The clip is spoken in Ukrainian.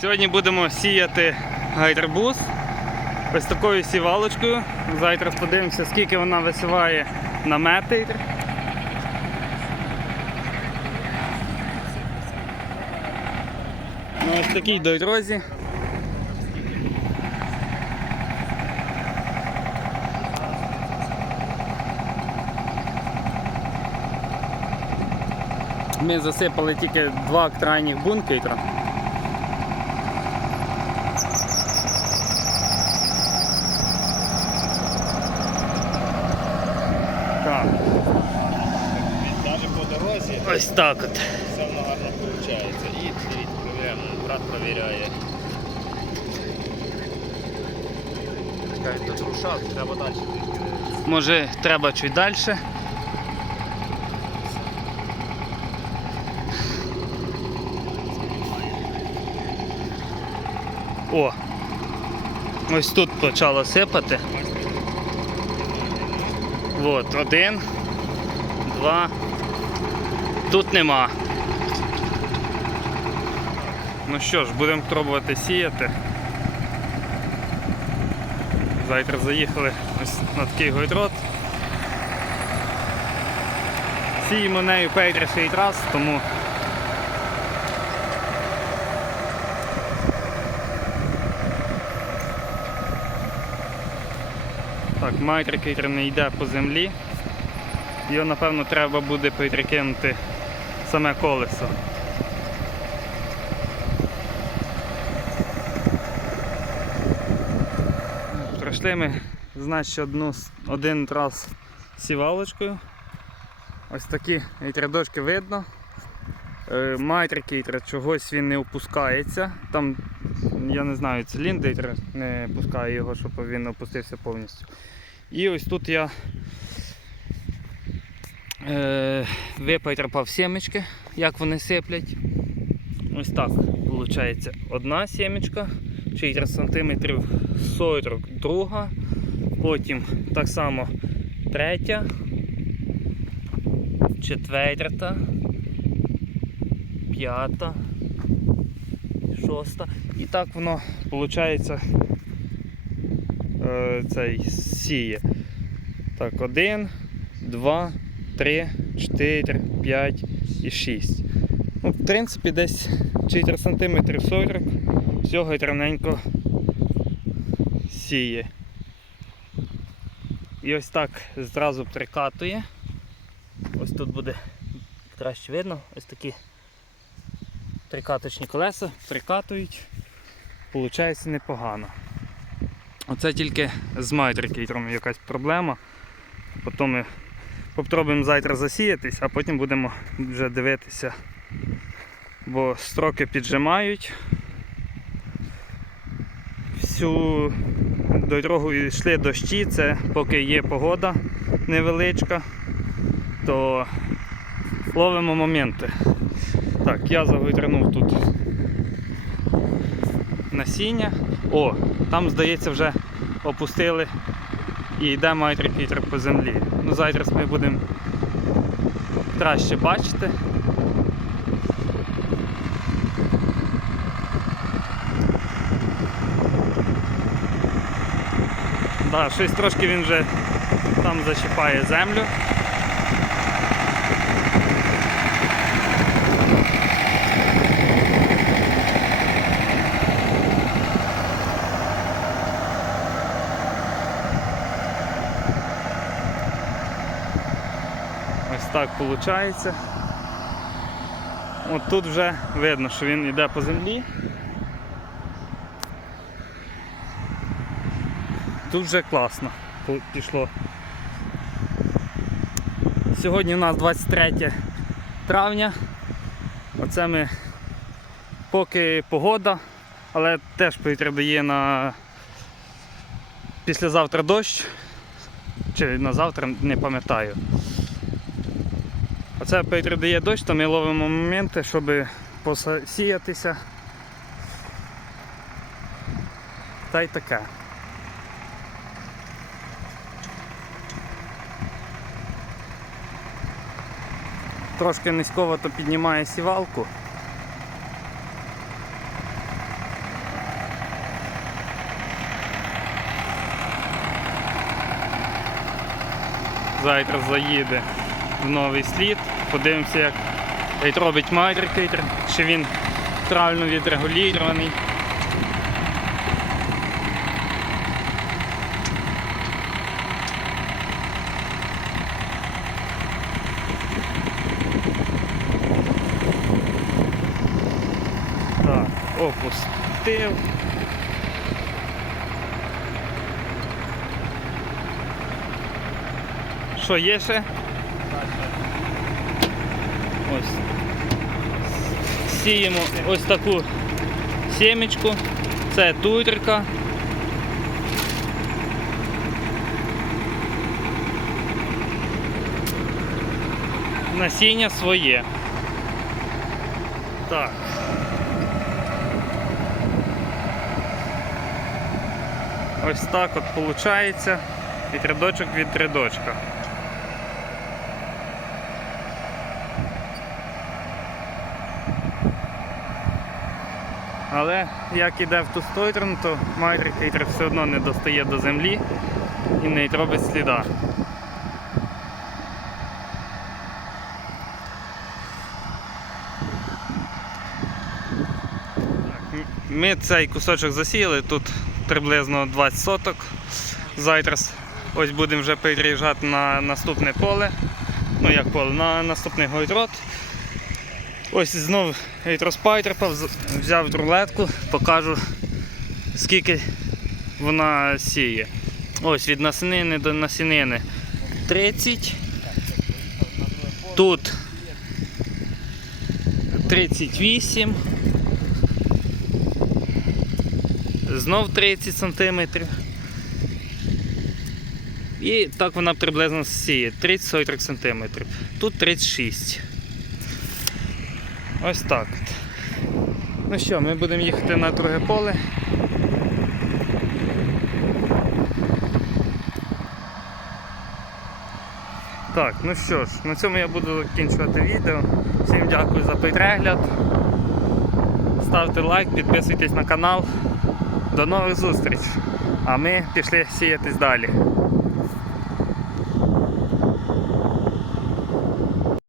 Сьогодні будемо сіяти гайдербус ось такою сівалочкою. Завтра подивимося, скільки вона висіває на метр. На ось такій дорозі. Ми засипали тільки два крайніх бункера. Так, Навіть по дорозі ось так от. все воно гарно виходить. І дивіться, перевіряємо, брат перевіряє. Чекай, тут рушак, треба далі. Може треба чуть далі. О! Ось тут почало сипати. От, один, два. Тут нема. Ну що ж, будемо пробувати сіяти. Завтра заїхали ось на такий гойдрот. Сіємо нею перший раз, тому так, майтрикер не йде по землі. Його напевно треба буде перекинути саме колесо. Пройшли ми, значить, одну, один раз сівалочкою. Ось такі рядочки видно. Е, Майтрикейтер чогось він не опускається. Там, я не знаю, циліндр не пускає його, щоб він опустився повністю. І ось тут я е, випайтерпав сімечки, як вони сиплять. Ось так виходить одна сімечка, 4 см 40 друга, потім так само третя, четверта, п'ята, шоста. І так воно виходить е, цей сіє. Так, один, два, три, чотири, п'ять і шість. Ну, в принципі, десь 4 см 40 всього рівненько сіє. І ось так зразу прикатує. Ось тут буде краще видно, ось такі прикаточні колеса прикатують, Получається непогано. Оце тільки з майтрикейтером якась проблема. Потім попробуємо завтра засіятись, а потім будемо вже дивитися, бо строки піджимають. Всю дорогу йшли дощі, це поки є погода невеличка, то ловимо моменти. Так, я завитрянув тут насіння. О, там, здається, вже опустили і йде майтрикітер по землі. Ну, зараз ми будемо краще бачити. Да, щось трошки він вже там зачіпає землю. Так виходить. От тут вже видно, що він йде по землі. Тут вже класно пішло. Сьогодні у нас 23 травня. Оце ми поки погода, але теж повітря дає на післязавтра дощ. Чи на завтра не пам'ятаю. Оце передає дощ, то ми ловимо моменти, щоб посіятися. Та й таке. Трошки низького то піднімає сівалку. Завтра заїде в новий слід. Подивимося, як робить майдер-кейтер, чи він правильно відрегулірований. Опустив. Що є ще? Ось. Сіємо ось таку сімечку. Це туйтерка. Насіння своє. Так. Ось так от виходить. Від рядочок від рядочка. Але як іде в ту сторону, то майрикейтер все одно не достає до землі і не робить сліда. Ми цей кусочок засіяли, тут приблизно 20 соток. Зараз ось будемо вже переїжджати на наступне поле. Ну як поле, на наступний гойдрот. Ось знов гейтроспайтер взяв рулетку, покажу скільки вона сіє. Ось від насінини до насінини 30. Тут 38. Знов 30 сантиметрів. І так вона приблизно сіє 30-40 см. Тут 36. Ось так. Ну що, ми будемо їхати на друге поле. Так, ну що ж, на цьому я буду закінчувати відео. Всім дякую за перегляд. Ставте лайк, підписуйтесь на канал. До нових зустріч. А ми пішли сіятись далі.